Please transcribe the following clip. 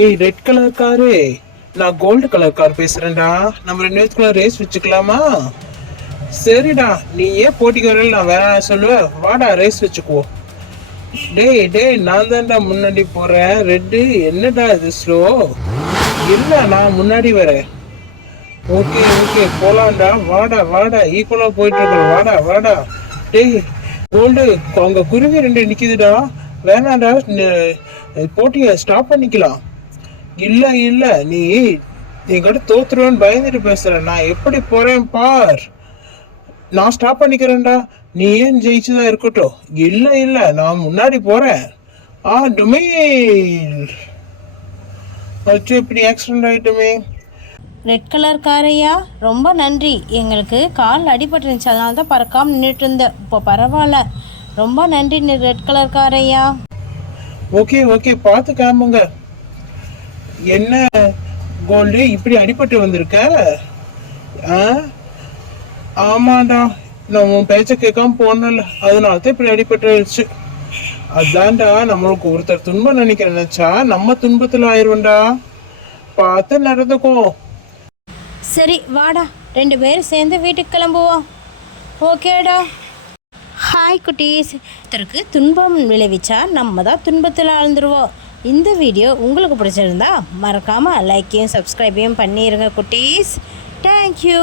ஏய் red colour car, நான் gold colour car பேசுறேன்டா. நம்ம ரெண்டு பேத்துக்குள்ள ரேஸ் வச்சுக்கலாமா? சரிடா, நீ ஏன் போட்டிக்கு வரல, நான் வேற சொல்லுவேன். வாடா ரேஸ் வச்சுக்குவோம். டேய் டேய், நான் தான்டா முன்னாடி போறேன். ரெட்டு என்னடா இது ஸ்லோ? இல்ல, நான் முன்னாடி வரேன். ஓகே ஓகே போலாம்டா. வாடா வாடா, ஈக்குவலா போயிட்டு இருக்கோம். வாடா வாடா. டேய் கோல்டு, அங்க குருவி ரெண்டு நிக்குதுடா. வேணாடா, போட்டிய ஸ்டாப் பண்ணிக்கலாம். இல்ல இல்ல, நீ என்கிட்ட தோத்துருவேன்னு பயந்துட்டு பேசுற. நான் எப்படி போறேன் பார். நான் ஸ்டாப் பண்ணிக்கிறேன்டா. நீ ஏன் ஜெயிச்சுதான் இருக்கட்டும். இல்ல இல்ல, நான் முன்னாடி போறேன். டுமேல் அச்சோ, இப்படி ஆக்சிடென்ட் ஆயிட்டுமே. ரெட் கலர் காரையா, ரொம்ப நன்றி. எங்களுக்கு கால் அடிபட்டுருந்துச்சு, அதனால தான் பறக்காமல் நின்றுட்டு இருந்தேன். இப்போ பரவாயில்ல, ரொம்ப நன்றி ரெட் கலர் காரையா. ஓகே ஓகே, பார்த்து காமுங்க. என்ன கோல்டு, இப்படி அடிபட்டு வந்திருக்க? ஆமாண்டா, நான் உன் பேச்ச கேட்காம போனல, அதனால தான் இப்படி அடிபட்டுருச்சு. அதான்டா, நம்மளுக்கு ஒருத்தர் துன்பம் நினைச்சா நம்ம துன்பத்துல ஆயிடுவோம்டா. பார்த்து நடந்துக்கும். சரி வாடா, ரெண்டு பேரும் சேர்ந்து வீட்டுக்கு கிளம்புவோம். ஓகேடா. ஹாய் குட்டீஸ். ஒருத்தருக்கு துன்பம் விளைவிச்சா நம்ம தான் துன்பத்தில் ஆழ்ந்துருவோம். இந்த வீடியோ உங்களுக்கு பிடிச்சிருந்தா மறக்காமல் லைக்கையும் சப்ஸ்கிரைபையும் பண்ணிடுங்க குட்டீஸ். தேங்க்யூ.